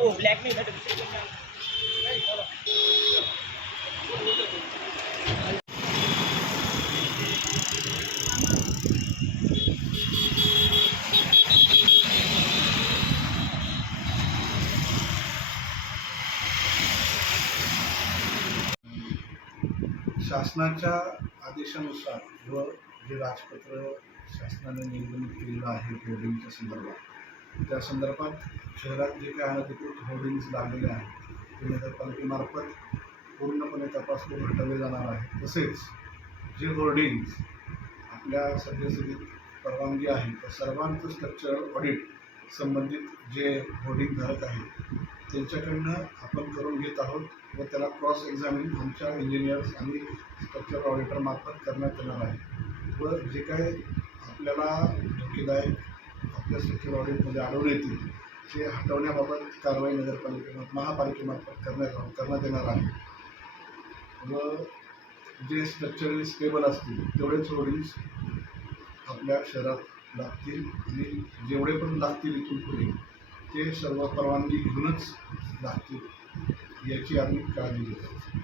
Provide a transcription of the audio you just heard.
वो ब्लैक में इधर शासनाच्या आदेशानुसार व जे राजपत्र शासनाने निर्गमित केलेलं आहे होर्डिंगच्या संदर्भात त्या संदर्भात शहरात जे काही अनधिकृत होर्डिंग्स लागलेले आहेत ते नगरपालिकेमार्फत पूर्णपणे तपास करून हटवले जाणार आहे तसेच जे होर्डिंग्स आपल्या सद्यस्थितीत परवानगी आहे त्या सर्वांचं स्ट्रक्चरल ऑडिट संबंधित जे होर्डिंग धारक आहेत त्यांच्याकडनं आपण करून घेत आहोत व त्याला क्रॉस एक्झामिन आमच्या इंजिनियर्स आणि स्ट्रक्चर ऑडिटरमार्फत करण्यात येणार आहे. व जे काय आपल्याला धोकेदायक आपल्या स्ट्रक्चर ऑडिटमध्ये आढळून येतील ते हटवण्याबाबत कारवाई नगरपालिकेमार्फत महापालिकेमार्फत करण्यात करण्यात येणार आहे. व जे स्ट्रक्चरली स्टेबल असतील तेवढेच होर्डिंग्स आपल्या शहरात लागतील आणि जेवढे पण लागतील इथून पुढे ते सर्व परवानगी घेऊनच लागतील याची आम्ही काळजी घेतो.